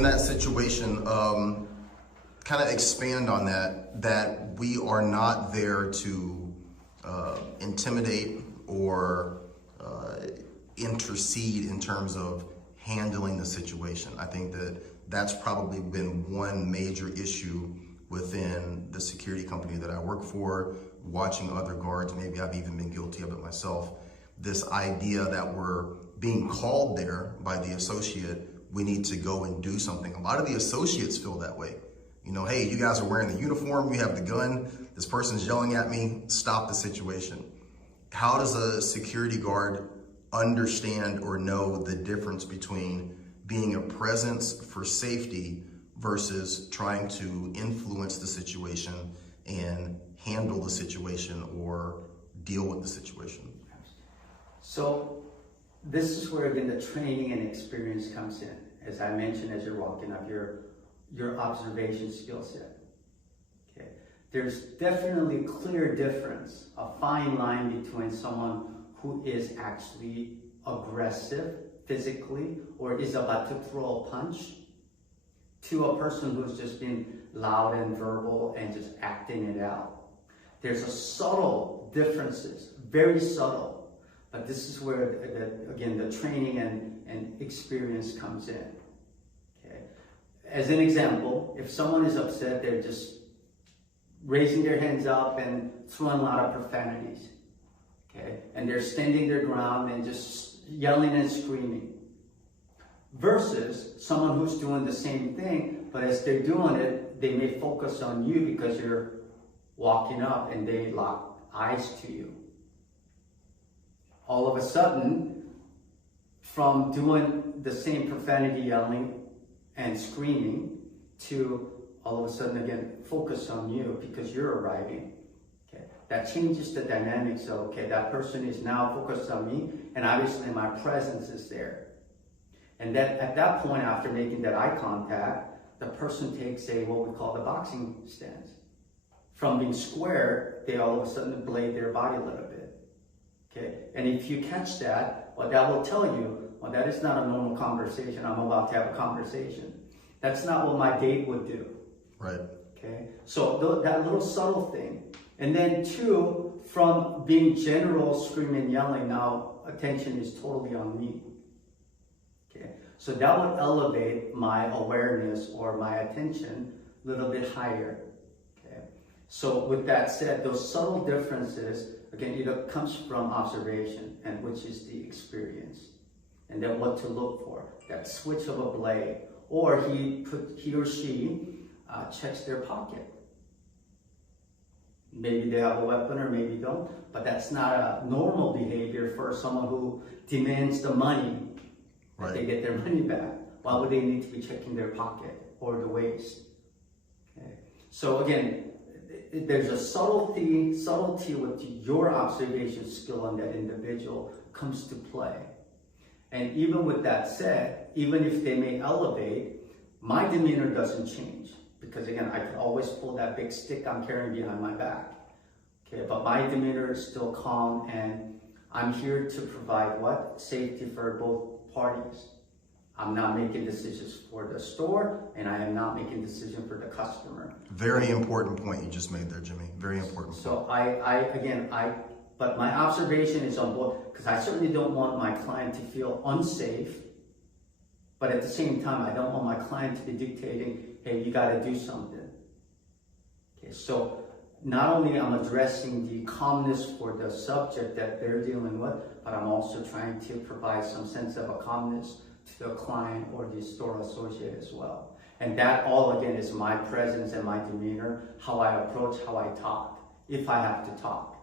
in that situation, kind of expand on that we are not there to intimidate or intercede in terms of handling the situation. I think that that's probably been one major issue within the security company that I work for, watching other guards. Maybe I've even been guilty of it myself. This idea that we're being called there by the associate, we need to go and do something. A lot of the associates feel that way. You know, hey, you guys are wearing the uniform, you have the gun, this person's yelling at me, stop the situation. How does a security guard understand or know the difference between being a presence for safety versus trying to influence the situation and handle the situation or deal with the situation? So this is where, again, the training and experience comes in. As I mentioned, as you're walking up, your observation skill set. Okay, there's definitely a clear difference, a fine line between someone who is actually aggressive physically or is about to throw a punch to a person who's just been loud and verbal and just acting it out. There's a subtle differences, very subtle, but this is where, again, the training and experience comes in. Okay. As an example, if someone is upset, they're just raising their hands up and throwing a lot of profanities. Okay, and they're standing their ground and just yelling and screaming. Versus someone who's doing the same thing, but as they're doing it, they may focus on you because you're walking up and they lock eyes to you. All of a sudden, from doing the same profanity, yelling and screaming, to all of a sudden again focus on you because you're arriving. That changes the dynamics of, okay, that person is now focused on me, and obviously my presence is there. And then at that point, after making that eye contact, the person takes what we call the boxing stance. From being square, they all of a sudden blade their body a little bit. Okay, and if you catch that, well, that will tell you, well, that is not a normal conversation. I'm about to have a conversation. That's not what my date would do. Right. Okay, so that little subtle thing. And then two, from being general, screaming, yelling, now attention is totally on me. Okay, so that would elevate my awareness or my attention a little bit higher. Okay, so with that said, those subtle differences, again, it comes from observation, and which is the experience. And then what to look for, that switch of a blade, or he or she checks their pocket. Maybe they have a weapon or maybe don't, but that's not a normal behavior for someone who demands the money. Right. They get their money back. Why would they need to be checking their pocket or the waist? Okay. So again, there's a subtlety with your observation skill on that individual comes to play. And even with that said, even if they may elevate, my demeanor doesn't change. Because again, I can always pull that big stick I'm carrying behind my back. Okay, but my demeanor is still calm, and I'm here to provide what? Safety for both parties. I'm not making decisions for the store, and I am not making decisions for the customer. Very important point you just made there, Jimmy. Very important point. So but my observation is on both, because I certainly don't want my client to feel unsafe, but at the same time, I don't want my client to be dictating, hey, you got to do something. Okay, so not only I'm addressing the calmness for the subject that they're dealing with, but I'm also trying to provide some sense of a calmness to the client or the store associate as well. And that all, again, is my presence and my demeanor, how I approach, how I talk, if I have to talk.